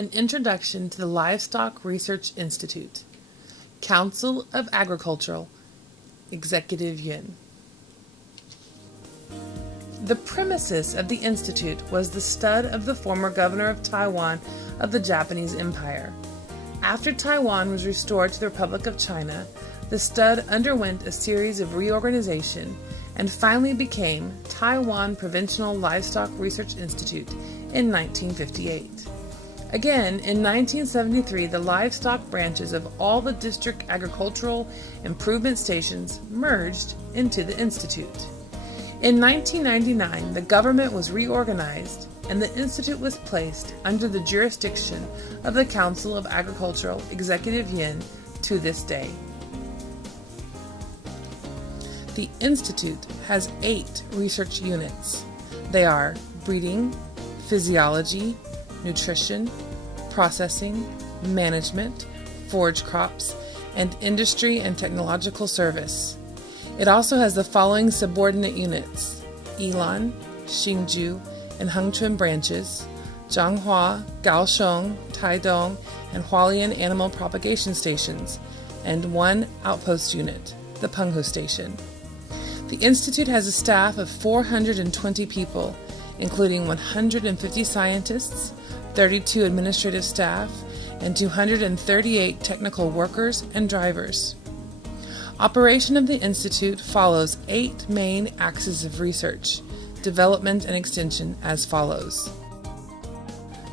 An Introduction to the Livestock Research Institute. Council of Agricultural, Executive Yuan. The premises of the Institute was the stud of the former governor of Taiwan of the Japanese Empire. After Taiwan was restored to the Republic of China, the stud underwent a series of reorganization and finally became Taiwan Provincial Livestock Research Institute in 1958. Again, in 1973, the livestock branches of all the district agricultural improvement stations merged into the Institute. In 1999, the government was reorganized and the Institute was placed under the jurisdiction of the Council of Agricultural Executive Yuan to this day. The Institute has 8 research units. They are breeding, physiology, nutrition, processing, management, forage crops, and industry and technological service. It also has the following subordinate units: Yilan, Hsinchu, and Hengchun branches, Zhanghua, Kaohsiung, Taidong, and Hualien animal propagation stations, and 1 outpost unit, the Penghu station. The Institute has a staff of 420 people, including 150 scientists, 32 administrative staff, and 238 technical workers and drivers. Operation of the Institute follows 8 main axes of research, development, and extension as follows.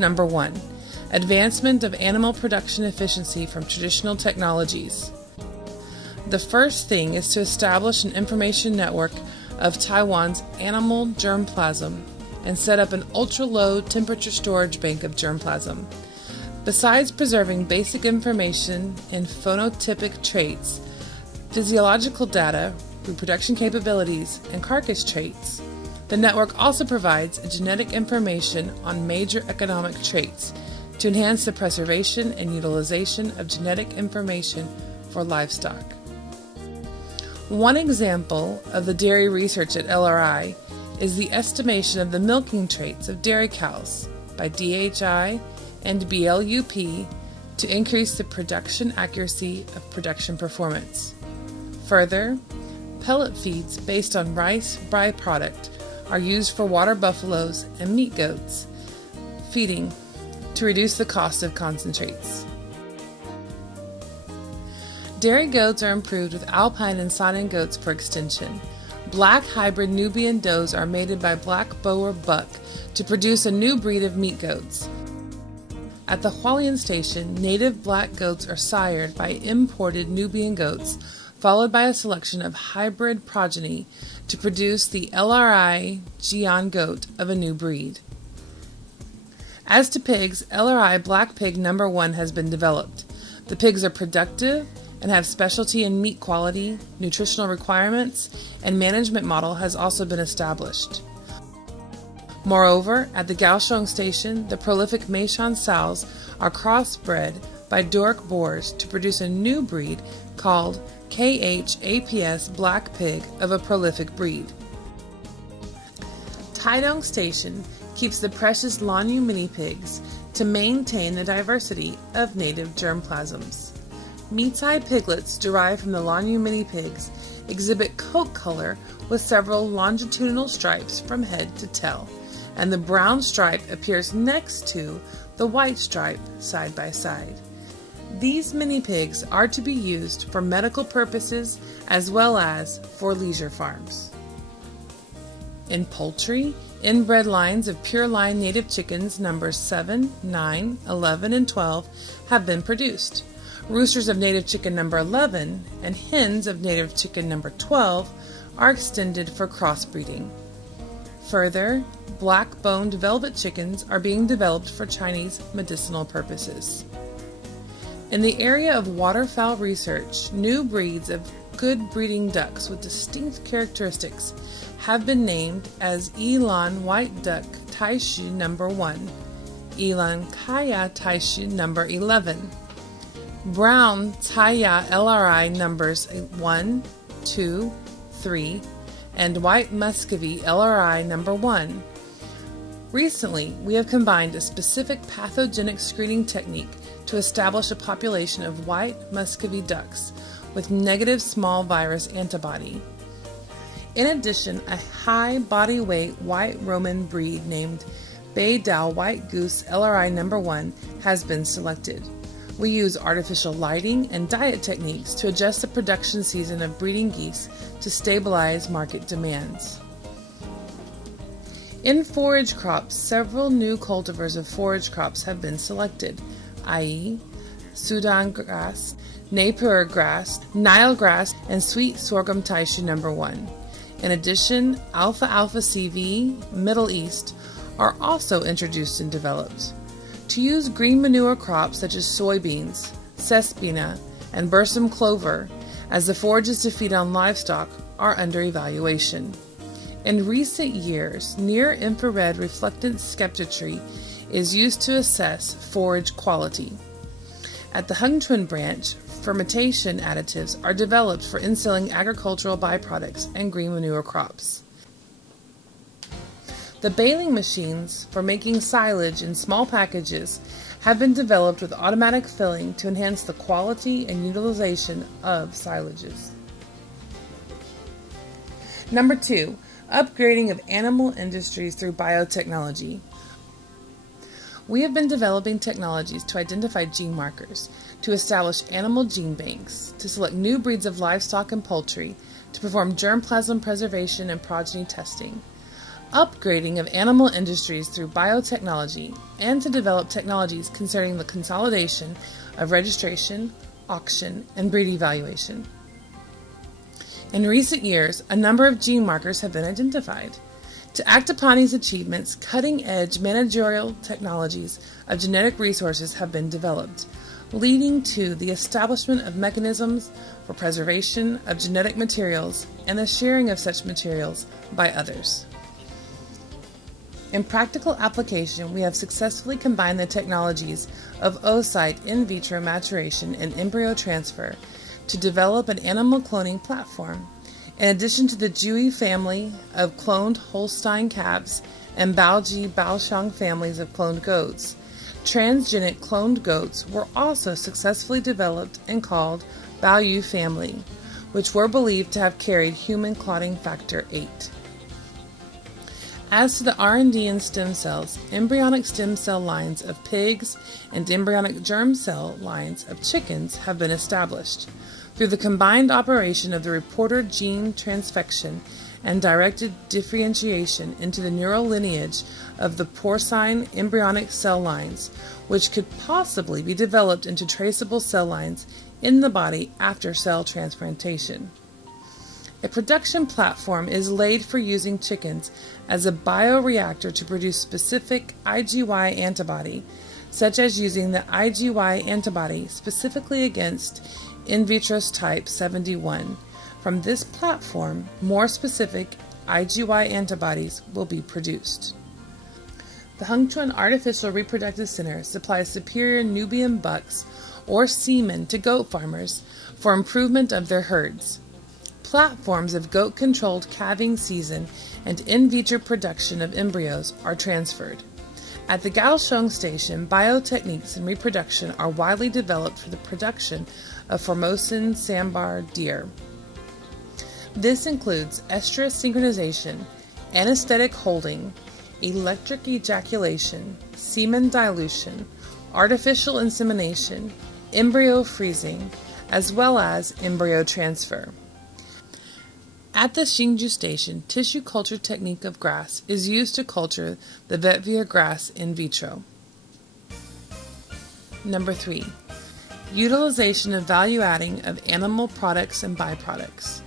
Number 1. Advancement of animal production efficiency from traditional technologies. The first thing is to establish an information network of Taiwan's animal germplasm and set up an ultra-low temperature storage bank of germplasm. Besides preserving basic information in phenotypic traits, physiological data, reproduction capabilities, and carcass traits, the network also provides genetic information on major economic traits to enhance the preservation and utilization of genetic information for livestock. One example of the dairy research at LRI is the estimation of the milking traits of dairy cows by DHI and BLUP to increase the production accuracy of production performance. Further, pellet feeds based on rice byproduct are used for water buffaloes and meat goats feeding to reduce the cost of concentrates. Dairy goats are improved with alpine and Saanen goats for extension. Black hybrid Nubian does are mated by black Boer buck to produce a new breed of meat goats. At the Hualien station, native black goats are sired by imported Nubian goats, followed by a selection of hybrid progeny to produce the LRI Jian goat of a new breed. As to pigs, LRI Black Pig No. 1 has been developed. The pigs are productive and have specialty in meat quality, nutritional requirements, and management model has also been established. Moreover, at the Kaohsiung station, the prolific Meishan sows are crossbred by Doric boars to produce a new breed called KH-APS Black Pig of a prolific breed. Taidong station keeps the precious Lanyu mini pigs to maintain the diversity of native germplasms. Meat-eyed piglets derived from the Lanyu mini pigs exhibit coat color with several longitudinal stripes from head to tail, and the brown stripe appears next to the white stripe side by side. These mini pigs are to be used for medical purposes as well as for leisure farms. In poultry, inbred lines of pure line native chickens numbers 7, 9, 11, and 12 have been produced. Roosters of native chicken number 11 and hens of native chicken number 12 are extended for crossbreeding. Further, black-boned velvet chickens are being developed for Chinese medicinal purposes. In the area of waterfowl research, new breeds of good breeding ducks with distinct characteristics have been named as Yilan White Duck Taishu No. 1, Yilan Kaya Taishu No. 11, Brown Taiya LRI numbers 1, 2, 3, and White Muscovy LRI No. 1, Recently, we have combined a specific pathogenic screening technique to establish a population of white Muscovy ducks with negative small virus antibody. In addition, a high body weight white Roman breed named Bay-Dow White Goose LRI No. 1 has been selected. We use artificial lighting and diet techniques to adjust the production season of breeding geese to stabilize market demands. In forage crops, several new cultivars of forage crops have been selected, i.e., Sudan grass, Napier grass, Nile grass, and sweet sorghum tissue No. 1. In addition, alfalfa CV, Middle East, are also introduced and developed. To use green manure crops such as soybeans, sespina, and bursum clover as the forages to feed on livestock are under evaluation. In recent years, near-infrared reflectance spectrometry is used to assess forage quality. At the Hung Twin branch, fermentation additives are developed for instilling agricultural byproducts and green manure crops. The baling machines for making silage in small packages have been developed with automatic filling to enhance the quality and utilization of silages. Number 2. Upgrading of animal industries through biotechnology. We have been developing technologies to identify gene markers, to establish animal gene banks, to select new breeds of livestock and poultry, to perform germplasm preservation and progeny testing. Upgrading of animal industries through biotechnology, and to develop technologies concerning the consolidation of registration, auction, and breed evaluation. In recent years, a number of gene markers have been identified. To act upon these achievements, cutting-edge managerial technologies of genetic resources have been developed, leading to the establishment of mechanisms for preservation of genetic materials and the sharing of such materials by others. In practical application, we have successfully combined the technologies of oocyte in vitro maturation and embryo transfer to develop an animal cloning platform. In addition to the Jiui family of cloned Holstein calves and Baoji Baoshang families of cloned goats, transgenic cloned goats were also successfully developed and called Baoyu family, which were believed to have carried human clotting factor 8. As to the R&D in stem cells, embryonic stem cell lines of pigs and embryonic germ cell lines of chickens have been established. Through the combined operation of the reporter gene transfection and directed differentiation into the neural lineage of the porcine embryonic cell lines, which could possibly be developed into traceable cell lines in the body after cell transplantation. A production platform is laid for using chickens as a bioreactor to produce specific IgY antibody, such as using the IgY antibody specifically against in vitro's type 71. From this platform, more specific IgY antibodies will be produced. The Hung Twin Artificial Reproductive Center supplies superior Nubian bucks or semen to goat farmers for improvement of their herds. Platforms of goat-controlled calving season and in vitro production of embryos are transferred. At the Kaohsiung station, biotechniques in reproduction are widely developed for the production of Formosan sambar deer. This includes estrus synchronization, anesthetic holding, electric ejaculation, semen dilution, artificial insemination, embryo freezing, as well as embryo transfer. At the Hsinchu station, tissue culture technique of grass is used to culture the vetiver grass in vitro. Number 3. Utilization of value-adding of animal products and byproducts.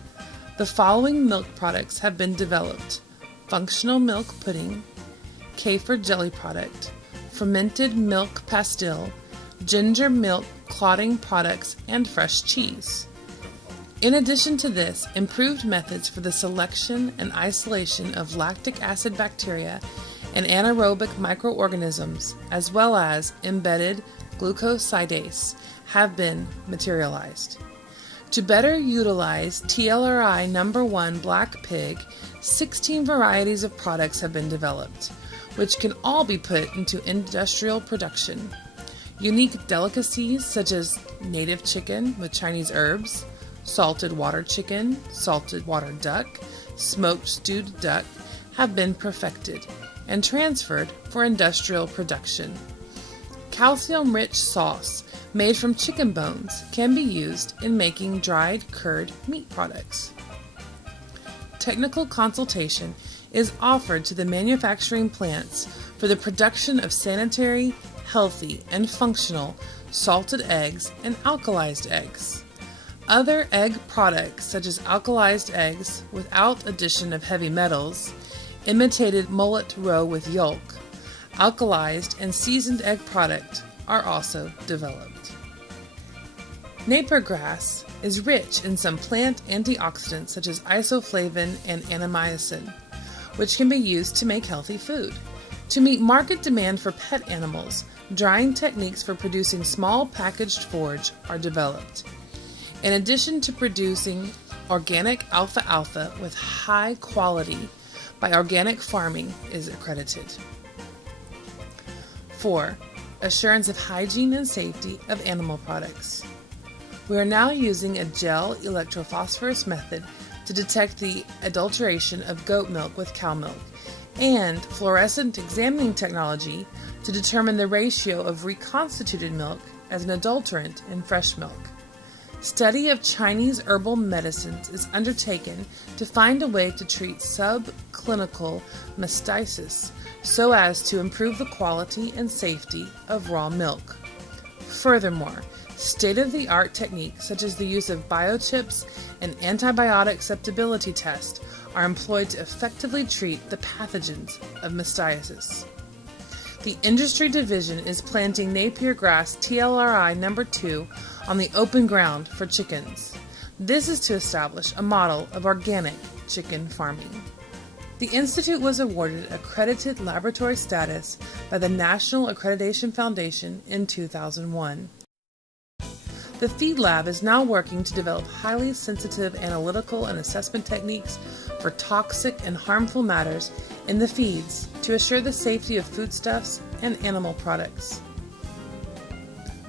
The following milk products have been developed: functional milk pudding, kefir jelly product, fermented milk pastille, ginger milk clotting products, and fresh cheese. In addition to this, improved methods for the selection and isolation of lactic acid bacteria and anaerobic microorganisms, as well as embedded glucosidase, have been materialized. To better utilize TLRI No. 1 black pig, 16 varieties of products have been developed. which can all be put into industrial production. Unique delicacies such as native chicken with Chinese herbs, salted water chicken, salted water duck, smoked stewed duck have been perfected and transferred for industrial production. Calcium-rich sauce made from chicken bones can be used in making dried curd meat products. Technical consultation is offered to the manufacturing plants for the production of sanitary, healthy, and functional salted eggs and alkalized eggs. Other egg products such as alkalized eggs without addition of heavy metals, imitated mullet roe with yolk, alkalized and seasoned egg product are also developed. Napier grass is rich in some plant antioxidants such as isoflavin and annamycin, which can be used to make healthy food. To meet market demand for pet animals, drying techniques for producing small packaged forage are developed. In addition to producing organic alfalfa with high quality by organic farming is accredited. 4. Assurance of hygiene and safety of animal products. We are now using a gel electrophosphorus method to detect the adulteration of goat milk with cow milk, and fluorescent examining technology to determine the ratio of reconstituted milk as an adulterant in fresh milk. Study of Chinese herbal medicines is undertaken to find a way to treat subclinical mastitis so as to improve the quality and safety of raw milk. Furthermore, state-of-the-art techniques such as the use of biochips and antibiotic susceptibility tests are employed to effectively treat the pathogens of mastitis. The industry division is planting Napier grass TLRI number 2 on the open ground for chickens. This is to establish a model of organic chicken farming. The Institute was awarded accredited laboratory status by the National Accreditation Foundation in 2001. The Feed Lab is now working to develop highly sensitive analytical and assessment techniques for toxic and harmful matters in the feeds to assure the safety of foodstuffs and animal products.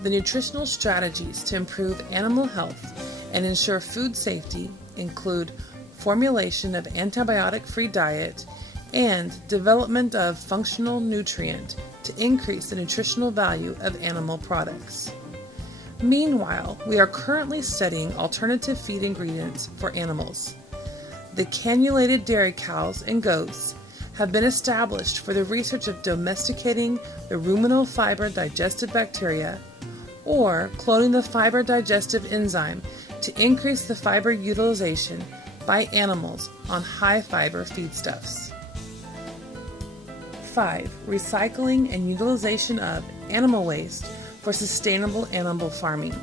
The nutritional strategies to improve animal health and ensure food safety include formulation of antibiotic-free diet and development of functional nutrient to increase the nutritional value of animal products. Meanwhile, we are currently studying alternative feed ingredients for animals. The cannulated dairy cows and goats have been established for the research of domesticating the ruminal fiber digestive bacteria or cloning the fiber digestive enzyme to increase the fiber utilization by animals on high fiber feedstuffs. 5. Recycling and utilization of animal waste for sustainable animal farming.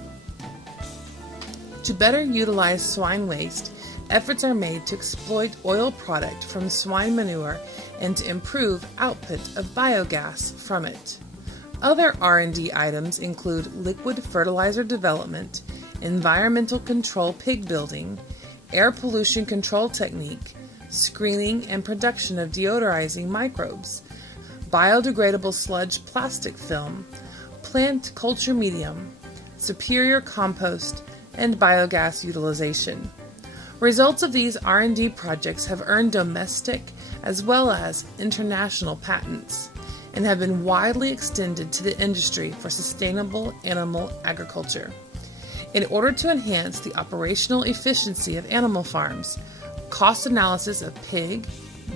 To better utilize swine waste, efforts are made to exploit oil product from swine manure and to improve output of biogas from it. Other R&D items include liquid fertilizer development, environmental control pig building, air pollution control technique, screening and production of deodorizing microbes, biodegradable sludge plastic film, plant culture medium, superior compost, and biogas utilization. Results of these R&D projects have earned domestic as well as international patents and have been widely extended to the industry for sustainable animal agriculture. In order to enhance the operational efficiency of animal farms, cost analysis of pig,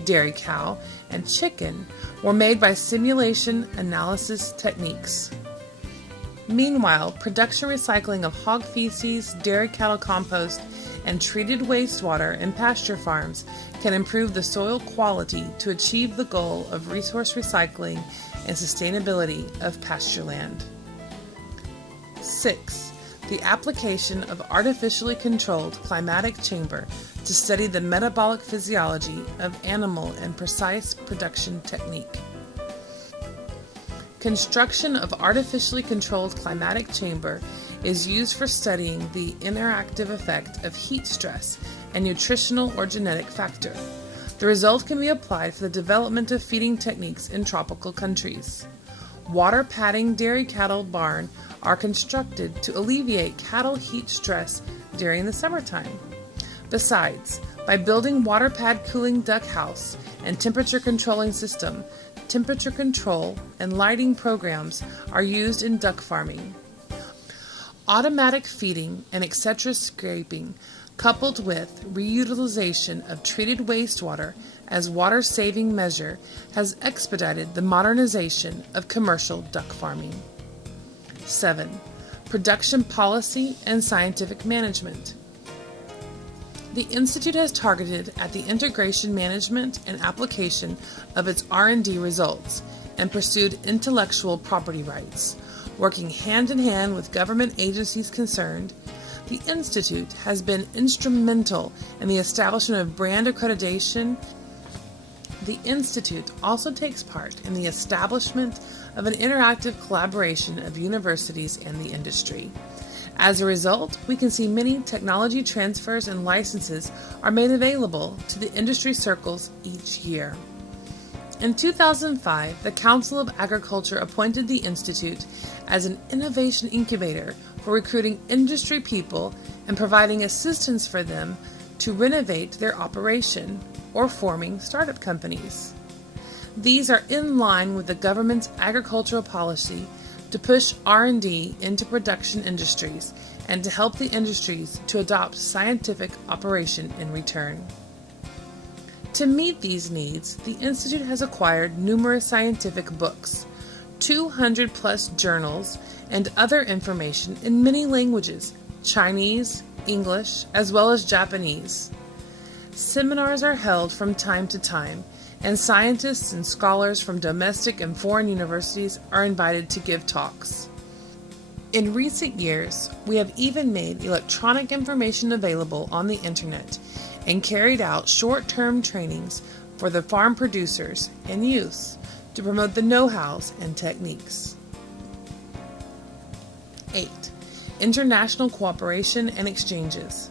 dairy cow, and chicken were made by simulation analysis techniques. Meanwhile, production recycling of hog feces, dairy cattle compost, and treated wastewater in pasture farms can improve the soil quality to achieve the goal of resource recycling and sustainability of pasture land. 6. The application of artificially controlled climatic chamber to study the metabolic physiology of animal and precise production technique. Construction of artificially controlled climatic chamber is used for studying the interactive effect of heat stress and nutritional or genetic factor. The result can be applied for the development of feeding techniques in tropical countries. Water padding dairy cattle barn are constructed to alleviate cattle heat stress during the summertime. Besides, by building water pad cooling duck house and temperature controlling system, temperature control and lighting programs are used in duck farming. Automatic feeding and etc. scraping, coupled with reutilization of treated wastewater as water-saving measure, has expedited the modernization of commercial duck farming. 7. Production policy and scientific management. The Institute has targeted at the integration, management, and application of its R&D results and pursued intellectual property rights. Working hand in hand with government agencies concerned, the Institute has been instrumental in the establishment of brand accreditation. The Institute also takes part in the establishment of an interactive collaboration of universities and the industry. As a result, we can see many technology transfers and licenses are made available to the industry circles each year. In 2005, the Council of Agriculture appointed the Institute as an innovation incubator for recruiting industry people and providing assistance for them to renovate their operation or forming startup companies. These are in line with the government's agricultural policy to push R&D into production industries and to help the industries to adopt scientific operation in return. To meet these needs, the Institute has acquired numerous scientific books, 200 plus journals, and other information in many languages, Chinese, English, as well as Japanese. Seminars are held from time to time, and scientists and scholars from domestic and foreign universities are invited to give talks. In recent years, we have even made electronic information available on the internet and carried out short-term trainings for the farm producers and youth to promote the know-hows and techniques. 8. International cooperation and exchanges.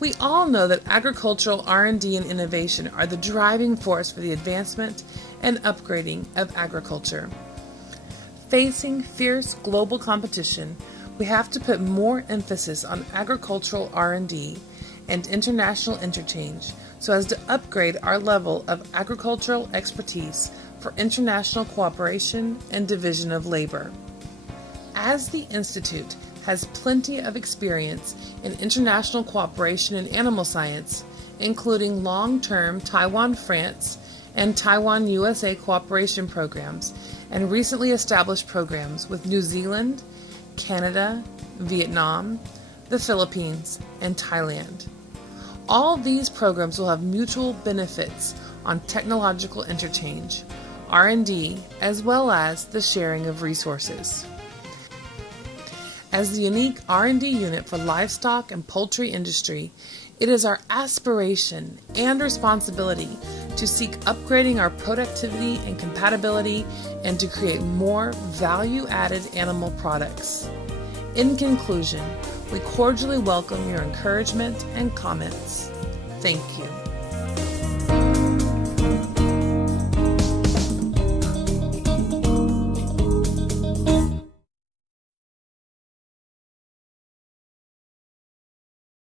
We all know that agricultural R&D and innovation are the driving force for the advancement and upgrading of agriculture. Facing fierce global competition, we have to put more emphasis on agricultural R&D and international interchange so as to upgrade our level of agricultural expertise for international cooperation and division of labor. As the Institute has plenty of experience in international cooperation in animal science, including long-term Taiwan-France and Taiwan-USA cooperation programs, and recently established programs with New Zealand, Canada, Vietnam, the Philippines, and Thailand. All these programs will have mutual benefits on technological interchange, R&D, as well as the sharing of resources. As the unique R&D unit for livestock and poultry industry, it is our aspiration and responsibility to seek upgrading our productivity and compatibility and to create more value-added animal products. In conclusion, we cordially welcome your encouragement and comments. Thank you.